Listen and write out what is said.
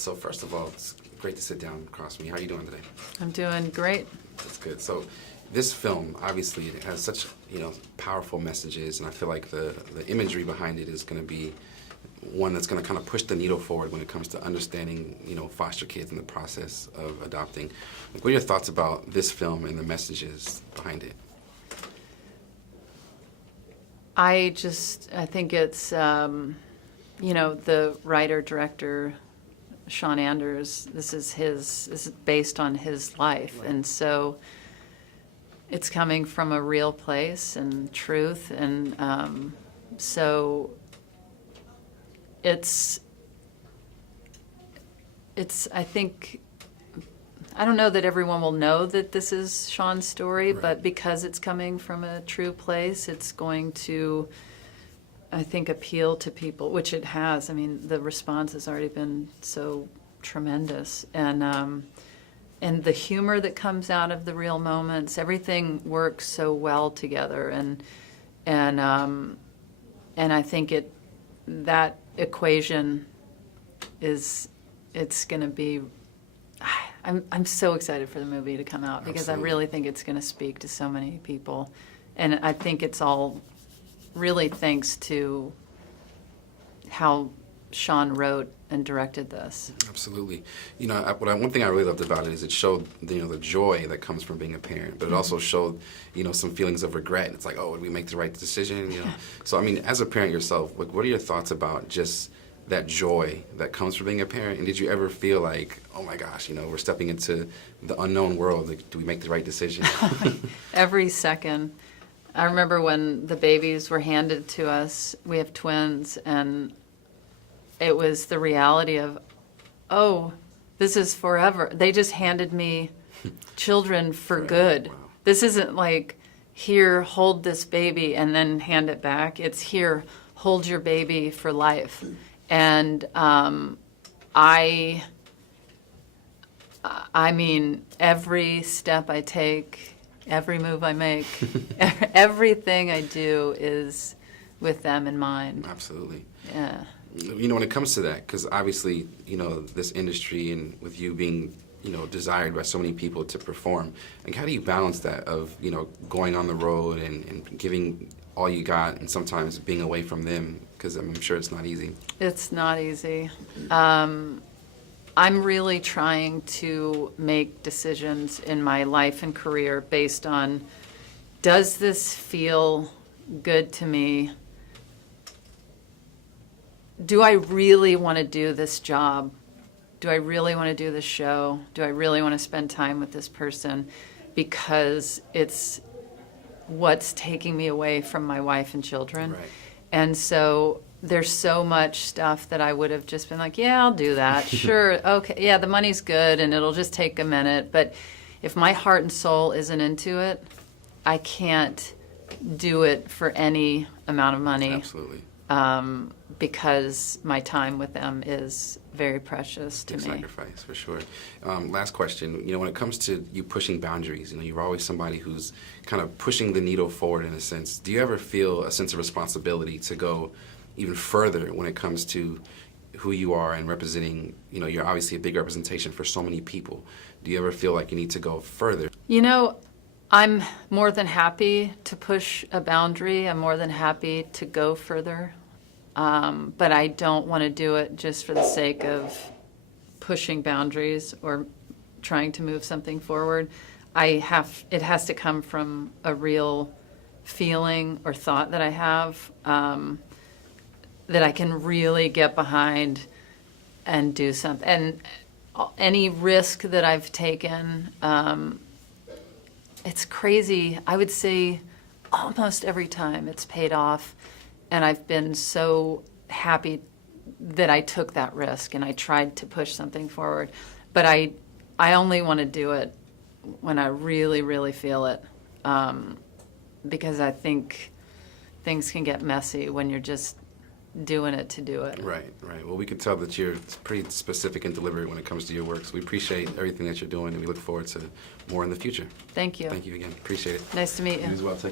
So first of all, it's great to sit down across from you. How are you doing today? I'm doing great. That's good. So this film, obviously, it has such, powerful messages, and I feel like the imagery behind it is going to be one that's going to kind of push the needle forward when it comes to understanding, foster kids in the process of adopting. Like, what are your thoughts about this film and the messages behind it? I think it's, the writer-director, Sean Anders, this is based on his life. Right. And so it's coming from a real place and truth. And so it's, I think, I don't know that everyone will know that this is Sean's story, right. But because it's coming from a true place, it's going to, I think, appeal to people, which it has. I mean, the response has already been so tremendous. And the humor that comes out of the real moments, everything works so well together. And I think that equation it's going to be, I'm so excited for the movie to come out because Absolutely. I really think it's going to speak to so many people. And I think it's all really thanks to how Sean wrote and directed this. Absolutely. One thing I really loved about it is it showed the joy that comes from being a parent, but it also showed some feelings of regret. It's like, oh, did we make the right decision? So I mean, as a parent yourself, what are your thoughts about just that joy that comes from being a parent? And did you ever feel like, oh my gosh, we're stepping into the unknown world? Like, do we make the right decision? Every second. I remember when the babies were handed to us. We have twins, and it was the reality of, oh, this is forever. They just handed me children for right. good. Wow. This isn't like, here, hold this baby and then hand it back. It's here, hold your baby for life. And I mean, every step I take, every move I make, everything I do is with them in mind. Absolutely. Yeah. When it comes to that, because obviously, this industry and with you being, desired by so many people to perform, like, how do you balance that of, going on the road and giving all you got and sometimes being away from them? Because I'm sure it's not easy. It's not easy. I'm really trying to make decisions in my life and career based on, does this feel good to me? Do I really want to do this job? Do I really want to do this show? Do I really want to spend time with this person? Because it's what's taking me away from my wife and children. Right. And so there's so much stuff that I would have just been like, yeah, I'll do that. Sure, okay, yeah, the money's good and it'll just take a minute. But if my heart and soul isn't into it, I can't do it for any amount of money. Absolutely. Because my time with them is very precious to me. Sacrifice, for sure. Last question. When it comes to you pushing boundaries, you're always somebody who's kind of pushing the needle forward in a sense. Do you ever feel a sense of responsibility to go even further when it comes to who you are and representing, you're obviously a big representation for so many people. Do you ever feel like you need to go further? I'm more than happy to push a boundary. I'm more than happy to go further. But I don't want to do it just for the sake of pushing boundaries or trying to move something forward. It has to come from a real feeling or thought that I have, that I can really get behind and do something. And any risk that I've taken, it's crazy. I would say almost every time it's paid off. And I've been so happy that I took that risk and I tried to push something forward. But I only want to do it when I really, really feel it. Because I think things can get messy when you're just doing it to do it. Right. Well, we can tell that you're pretty specific and deliberate when it comes to your work. So we appreciate everything that you're doing, and we look forward to more in the future. Thank you. Thank you again. Appreciate it. Nice to meet you. You as well. Take care.